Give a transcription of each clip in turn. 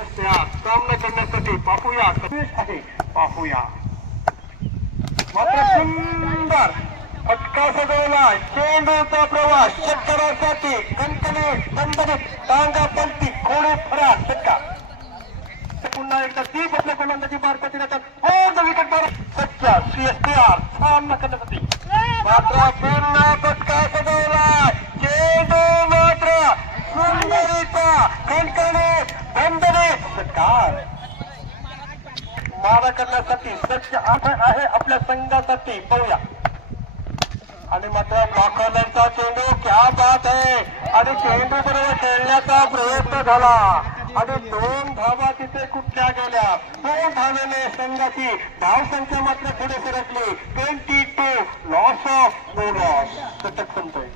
सामना करण्यासाठी पाहूया. आहे. पाहूया. मात्र सुंदर फटका सजवला. चेंडूचा प्रवास शेतकऱ्यासाठी. कंकणे दणदणीत टांगा पलटी कोणे फरार षटका पुन्हा एकदा ती आपल्या गोलंदाजी मार्फत येतात पूर्ण विकट मार सच्चा सीएसटीआर सामना करण्यासाठी. मात्र पुन्हा फटका सजवला. चेंडू मात्र सुंदरीचा कंकणे दणदणीत षटकार साजरा करण्यासाठी स्वच्छ आहे आहे आपल्या संघासाठी. पाहूया. आणि मात्र ब्लॉकरचा चेंडू क्या बात आहे. आणि चेंडू बरोबर खेळण्याचा प्रयत्न झाला. आणि दोन धावा तिथे कुठल्या गेल्या? दोन धावेने संघाची धाव संख्या मात्र पुढे सरकली. Twenty two loss of no loss षटक संपतोय.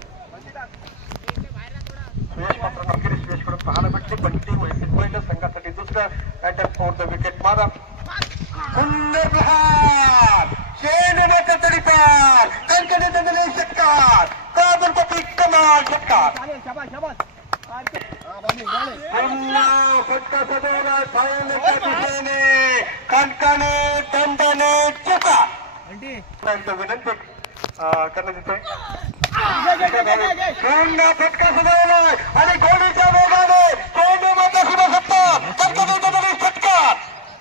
सुयश मात्र नक्कीच सुयशकडून पाहायला भेटले पण ती माहिती संघासाठी दुसरं अटॅक फॉर द विकेट मारा सुंदर प्रहार चेंडूचा तरी पार कंकणे दंडले षटकार काबरपती कमाल फटका सजवला दिशेने दंडने चुका. एकदा विनंती. करण्यात फटका सजवला आणि गोळीच्या वेगाने चेंडू मात्र सुद्धा सत्ता. दंडने षटकार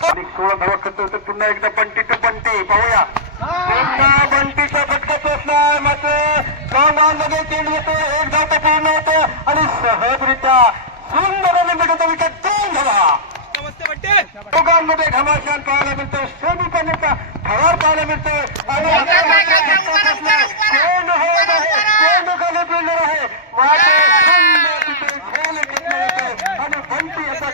आणि सोळा धावा करतो पुन्हा एकदा पंटी. टू पंटी पाहूया बंटीचा फटका पोचलाय मात्रमध्ये चेंडू येतो एक धाव तर पूर्ण होतो. आणि सहजरित्या सुंदर मिळतो विकेट दोन धावा दोघांमध्ये घमासान पाहायला मिळतो सेमी पाण्याचा ठराव पाहायला मिळतो. आणि. कोण होत आहे? कोण खाली फिरणार आहे? मात्र सुंदर तिथे खेळ घेतला जातो. आणि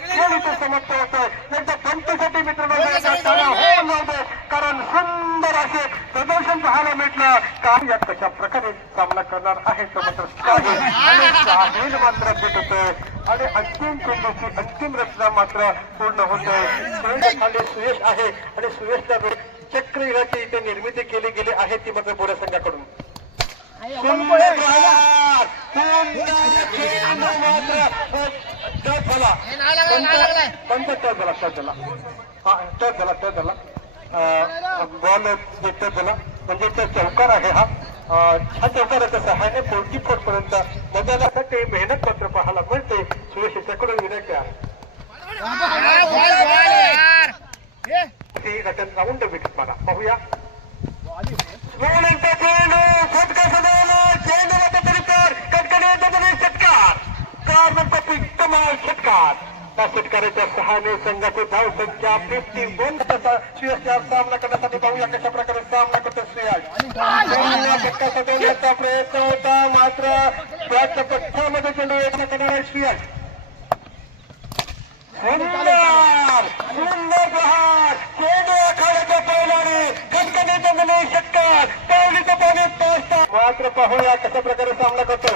खेळ इथे समाप्त होतोय एकदा बंटीसाठी मित्रांनो जरा टाळ्या होऊन जाऊ दे. कारण सुंदर असे प्रदर्शन पाहायला मिळलं काय यात कशा प्रकारे सामना करणार आहे तो मात्र भेट होतोय आणि अंतिम चेंडूची अंतिम रचना मात्र पूर्ण चेंडू खाली सुयश आहे. आणि सुयशला चक्रव्यूहाची इथे निर्मिती केली गेली आहे ती मात्र बोऱ्या संघाकडून टच झाला? टच झाला बॉल टच झाला. म्हणजे तो चौकार आहे हा. हा चौकाराच्या सहाय्याने फोर्टी फोर पर्यंत. बदलासाठी मेहनत पत्र पाहायला मिळते सुरेश याच्याकडून विनंती आहे. ती रटन राऊंड विकेट मारा. पाहूया. तर षटकार. कार षटकार. त्या षटकाराच्या सहाने संघाचे धाव संख्या फिफ्टी वन श्रेयसचा सामना करण्यासाठी पाहूया कशा प्रकारे सामना करतो श्रेयस सजवण्याचा प्रयत्न होता मात्र त्याच्या पठ्ठामध्ये चेंडू यत्न करणार श्रेयस सुंदर सुंदर प्रहार चेंडू आखाड्याच्या पैलाने कणकणी दंगली षटकार पावलीचं पाणी पोहोचता मात्र पाहूया कशा प्रकारे सामना करतो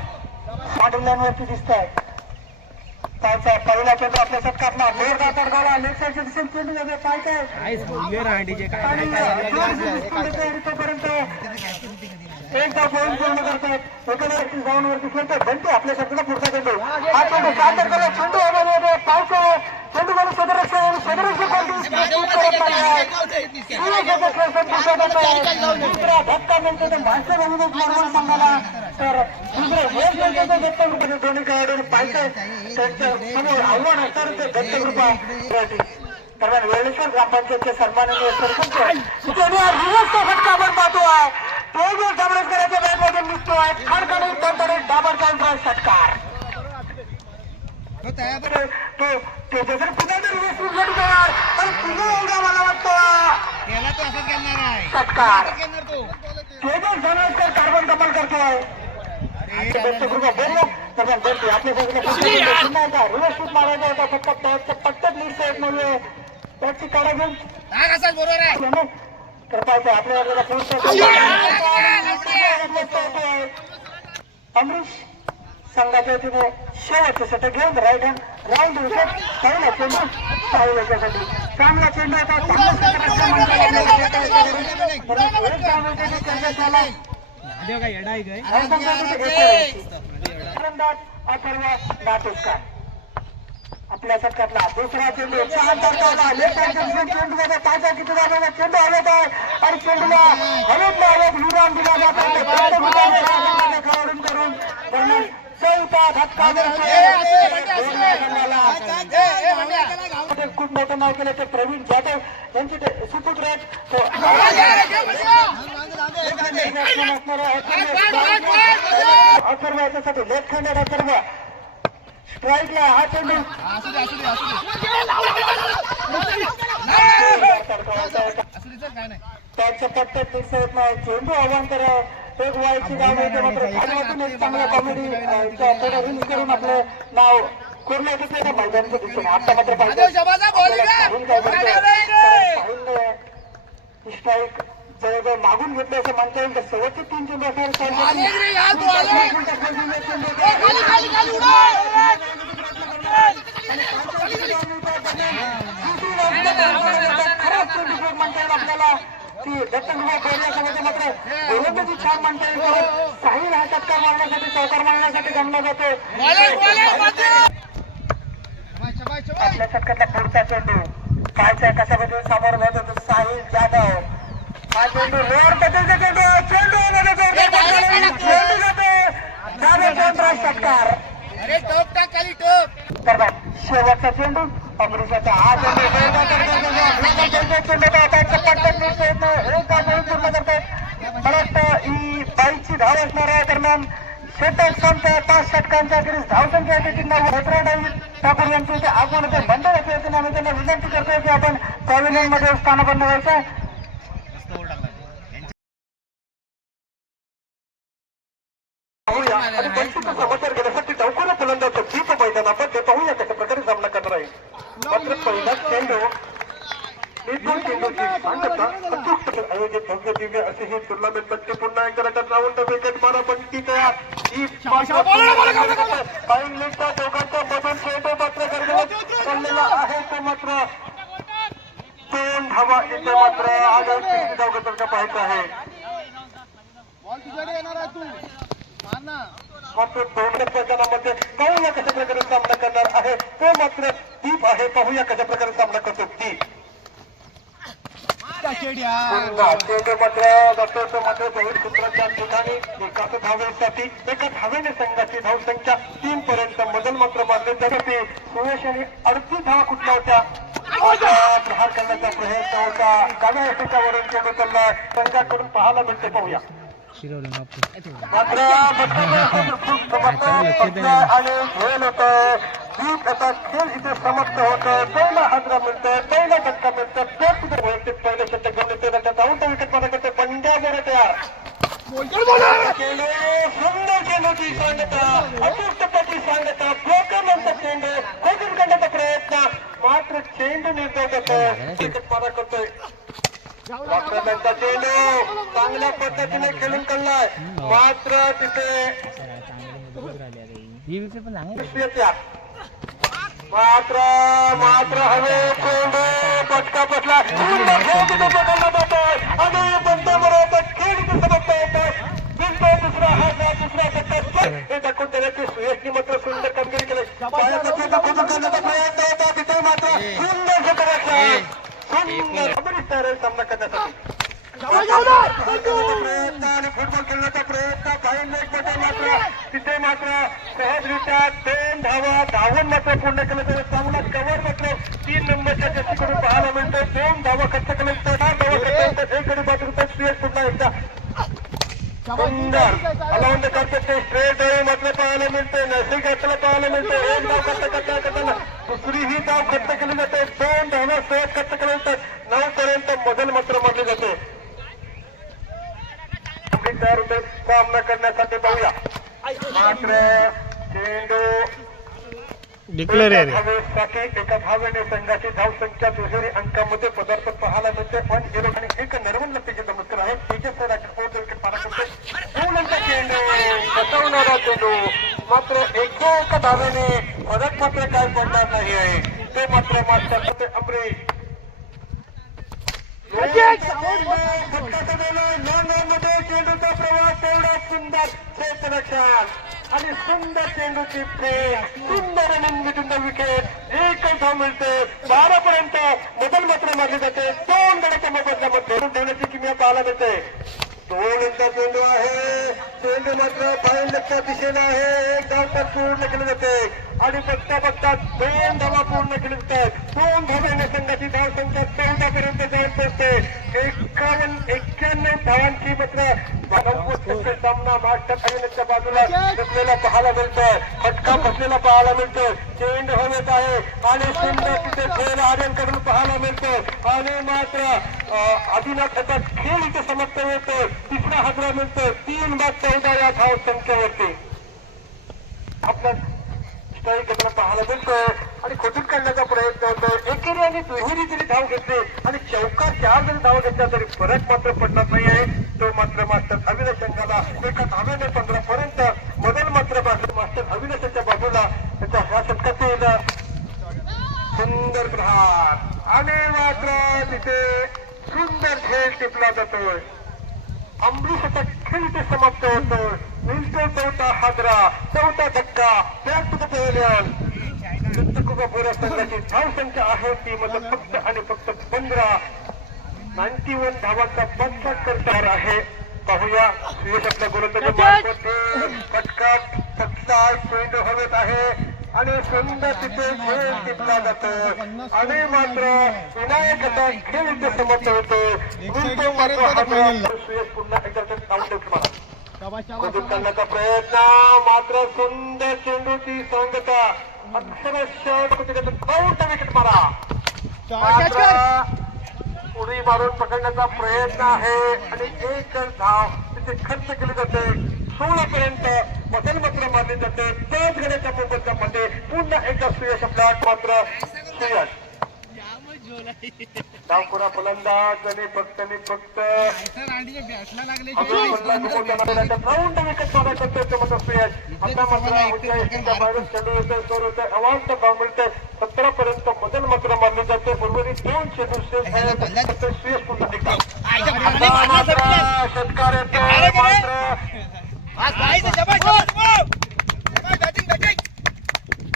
पाडुल्यांवरती दिसत आहे पहिला चेंडू आपल्या षटकातला जोरदार तडकाला लेफ्ट साईडच्या दिशेने चेंडू जाते काय काय? काहीच बोलले ना डीजे काय आणि तोपर्यंत एकदा फोन पूर्ण करतात एखाद्या जाऊन वरती खेळतात घंटे आपल्या पुढचा चेंडू हा चेंडू काय तर त्याला चेंडू आहे पावतो चेंडू म्हणून सदरक्षण सदरक्षण दुसरा धक्का मिळतो तर माणसं म्हणूनच मारवण सांगायला तर दुसरं वेळ मिळतो तर दत्त ग्रुपाचे दोन्ही खेळाडू पाहिजे त्यांच्यासमोर आव्हान असणार ते दत्त ग्रुपा दरम्यान वेळेश्वर ग्रामपंचायतचे सन्माननीय सरपंच त्यांनी आज दिवसचा फटका आपण पाहतो आहे तो जो जांभळेकरांच्या खडखडीत तडतडीत डाबर काउंटर षटकार तो तो जसं पुन्हा उलट करणार. तर तुझं एवढा मला वाटतं त्याला तो असंच करणार आहे. तो. तेजस धनस्कर कार्बन कमल करतोय. पुन्हा त्याचं काढा घेऊन. कृपाचं आपल्या अमरीश संघाच्या वतीने शेवटचं षटक घेऊन राईट हँड राऊंड विकेट पहिला चेंडू साई याच्यासाठी चांगला चेंडू होता चांगला नाटुसकर आपल्या षटकातला दुसरा चेंडू ताजा किती झालेला चेंडू हवेत आहे आणि चेंडूला हवेतला हवेत विराम दिला जात आहे फक्त चौथा धक्का मोठं नाव केलं ते प्रवीण जाधव यांचे ते सुपुत्र अथर्व याच्यासाठी लेफ्ट हँडेड अथर्व स्ट्राईकला हा चेंडू त्याच्या पट्ट्यात दिसत नाही चेंडू अवांतर एक व्हायची गाव येते मात्र खाण्यातून एक चांगला कॉमेडी करून आपलं नाव कोरलं होतं ते मैदानचं दिसून आता मात्र पाहिजे जवळजवळ मागून घेतलं असं म्हणता येईल तर शेवटचे तीन चेंडू आपल्याला ती दत्तगुरू बोलण्यासाठी मात्र गोलंदाजी छान म्हणता येईल. हा टक्का मारण्यासाठी चौकार मारण्यासाठी जमला जातो. आपल्या षटकातला पुढचा चेंडू. पाहायचा कशा पद्धतीने समोर जात होतो साहिल जाधव. हा चेंडू लोअर पद्धतीचा चेंडू. चेंडू मध्ये चेंडू जातो षटकार. तर शेवटचा चेंडू. काँग्रेसचा हा ही धाव असणार आहे दरम्यान पाच षटकांच्या अखेरीस धावसंख्या त्याची नऊ ठाकूर यांची इथे आगमन आम्ही त्यांना विनंती करतोय की आपण पॅव्हिलियनमध्ये बंद व्हायचं आणि बंटीचा समाचार घेण्यासाठी कशा प्रकारे सामना करणार आहे मात्र पहिला चेंडू एकूण चेंडूची सांगता अचूक आयोजित भव्य दिव्य असे हे टुर्नामेंटमध्ये पुन्हा एकदा रटत राऊंड विकेट मारा बंटी तयार ही फाईन लीगच्या दोघांच्या मधून चेंडू मात्र चाललेला आहे तो मात्र दोन धावा इथे मात्र आगाऊ तिसरी धाव गतरचा पाहायचा आहे बॉल तुझ्याकडे येणार आहे तू मार ना मात्र दोन मैदानामध्ये पाहूया कशा प्रकारे सामना करणार आहे तो मात्र दीप आहे पाहूया कशा प्रकारे सामना करतो दीप पुन्हा चेंडू मात्र जातो मात्र बहिर सूत्राच्या ठिकाणी एकाच धावेसाठी एका धावेने संघाची धावसंख्या तीन पर्यंत बदल मात्र मानले जाते ते सुयश आणि अडतीस धावा कुठल्या होत्या? प्रहार करण्याचा प्रयत्न होता. काव्या यशाच्यावरून चेंडू चाललाय. संघाकडून पाहायला मिळते पाहूया. मात्र आणि खेळ होत. खूप आता खेळ इथे समाप्त होत पहिला हादरा मिळतोय पहिला धक्का मिळतोय. तो तिथे वैयक्तिक पहिले षटक येते त्याच्या धावून विकेट मला करते पंजाब वर तयार चेंडू सुंदर चेंडूची सांगता. चेंडू काढण्याचा प्रयत्न. मात्र चेंडू निर्धाव करतोय. विकेट करतोय. चेंडू. चांगल्या पद्धतीने खेळून काढलाय. मात्र तिथे. मात्र मात्र हवे चेंडू पटका पटला. सुंदर खेळ तिथे पकडला जातोय. आणि बंदावर होतात खेळ तिथे समजता येतोय. दिसतोय दुसरा हा जा दुसरा षटक हे दाखवून देण्याची सुयशनी मात्र सुंदर कामगिरी केली. काढण्याचा प्रयत्न होता. तिथे मात्र सुंदर षटकाचा सुंदर आहे सामना करण्यासाठी. प्रयत्न आणि फुटबॉल खेळण्याचा प्रयत्न काही लेखमध्ये मात्र तिथे मात्र सहजरित्या दोन धावा धावून मात्र पूर्ण केलं तर चांगला कव्हर मात्र तीन नंबरच्या पाहायला मिळतो दोन धावा खर्च केल्यानंतर चार धावा खर्च एक गडी बाजू रुपये सुयश पुन्हा एकदा सुंदर अलाउंड करते ते स्ट्रेट आहे मात्र पाहायला मिळते नैसर्गिक पाहायला मिळते एक धाव खर्च करता करताना दुसरी ही धाव खर्च केली जाते दोन धावा सहज खर्च केल्यानंतर नऊ पर्यंत बदल मात्र मारली जाते आपली तयार होते सामना करण्यासाठी पाहूया मात्र चेंडू डिक्लेअर एका धावेने संघाची धाव संख्या दुहेरी अंकामध्ये पदार्थ पाहायला मिळते. वन झिरो आणि एक नरवण लपीचे चमत्कार आहे. तेजस राजकोट विकेट पारा करते दोन अंक चेंडू. फसवणारा चेंडू. मात्र एका एका धावेने फरक मात्र काय पडणार नाही आहे. ते मात्र मास्टर ते अमरे. मध्ये चेंडूचा प्रवास एवढा सुंदर. क्षेत्ररक्षण आणि सुंदर चेंडूची प्रेम सुंदर निंदित विकेट एकच धाव मिळते. बारा पर्यंत बदल मात्र मारले जाते. दोन गड्याच्या मोबदल्यामध्ये धरून ठेवण्याची किमया पाहायला मिळते. दोन एकदा चेंडू आहे. चेंडू मात्र बाहेरच्या दिशेने आहे. एक धाव पूर्ण केले जाते. आणि बघता बघता दोन धावा पूर्ण केली जातात. दोन धाव्याने संघाची धाव संख्या चौदा पर्यंत जाऊन पोहोचते एकावन्न एक्क्याण्णव धावांची मात्र नव्वद टक्के सामना मास्टर अय्यनच्या बाजूला बसलेला पाहायला मिळतो फटका बसलेला पाहायला मिळतोय. चेंड हवेत आहे. आणि सुंदर तिथे खेळ आर्यांकडून पाहायला मिळतो आणि मात्र अं, आदिनाथाचा खेळ इथे समाप्त होतो तिसरा हादरा मिळतोय. तीन बाद चौदा या धाव संख्येवरती आपल्या स्ट्राईक पाहायला मिळतोय आणि खोटून काढण्याचा प्रयत्न होतोय. एकेरी आणि दुहेरी जरी धाव घेतली आणि चौकार चार जरी धाव घेतल्या तरी फरक मात्र पडणार नाही आहे तो मात्र मास्टर अविनाश संघाला एका धाव्याने पंधरा पर्यंत बदल मात्र बाजू मास्टर अविनाशाच्या बाजूला त्याच्या ह्या शतकातील सुंदर प्रहार. आणि मात्र तिथे सुंदर खेळ टिपला जातोय. अमृताचा खेळ ते समाप्त होतोय. मिळतो चौथा हादरा चौथा धक्का द पेव्हिलियन पुऱ्या संघाची धाव संख्या आहे ती मतलब फक्त आणि फक्त पंधरा नाईन्टी वन धावांचा पंचा करणार आहे पाहूया सुयश आपल्या गोलंदाजी फटका फटका चेंडू हवेत आहे आणि सुंदर तिथे खेळ टिपला जातो आणि मात्र विनायकाचा खेळ इथे समाप्त होतो मिळतो मात्र हादरा. सुयश पुन्हा एकदा खोदून काढण्याचा प्रयत्न? मात्र सुंदर चेंडूची सांगता. अक्षरशः काउंट विकेट मारा. मात्र उडी मारून पकडण्याचा प्रयत्न आहे आणि एकच धाव तिथे खर्च केली जाते. सोळा पर्यंत बदल मात्र मारली जाते. त्याच गड्याच्या मोबदल्यामध्ये पुन्हा एकदा सुयश आपला मात्र सुयश. डावखुरा फलंदाज आणि फक्त आणि फक्त राऊंड विकेट मारा करतोय तो सुयश आता मात्र उजव्या बाहेरून चेंडू येतोय चोर होतोय अवांत धाव मिळते सतरा पर्यंत बदल मात्र मारले जाते उर्वरित दोन चेंडू शेष सुयश पुन्हा एकदा मात्र षटकार येतोय मात्र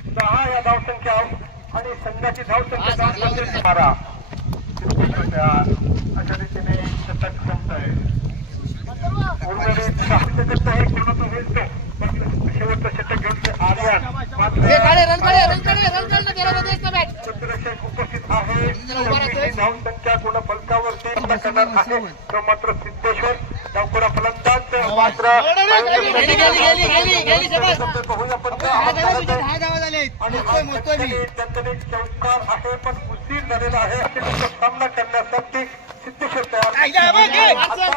दहा या धावसंख्या आणि संघाची धावसंख्या दहा पंचवीस बारा. अशा रीतीने शतक संपतंय उर्वरित सहा. सेकंद हे पूर्ण तो होईल तो. पण शेवटचं शतक घेऊन ते आर्यन. मात्र क्षेत्ररक्षक उपस्थित आहे. धावसंख्या फलकावरती करणार आहे. तो मात्र सिद्धेश्वर फलंदाज. मात्र पाहूया पण चौकार आहे. पण उशीर झालेला आहे. सामना करण्यासाठी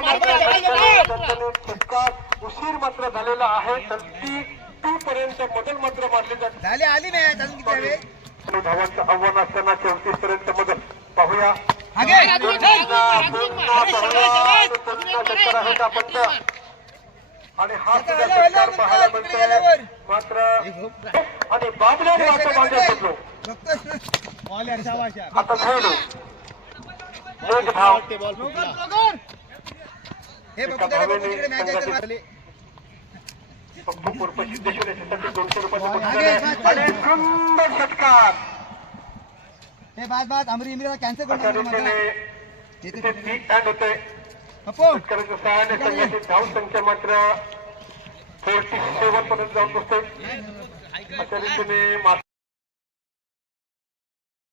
मात्र त्यांच्याकडे चौकार उशीर मात्र झालेला आहे. थर्टी टू पर्यंत बदल मात्र मारले जाते झाली आली आणि धावांचं आव्हान असताना चौतीस पर्यंत मदत पाहूया. आणि हा सुद्धा षटकार पाहायला मिळतोय. मात्र आणि बाबल्याने वाटतं शाबाश यार आता खेळलो एक धाव. हे सुंदर षटकार हे बाद बाद. अमरी इमरीला कॅन्सल करून ती अँड होते. शेतकऱ्याच्या सहाय्याने संघाची धाव संख्या मात्र फोर्टी सेवन पर्यंत जाऊन बसते अशा रीतीने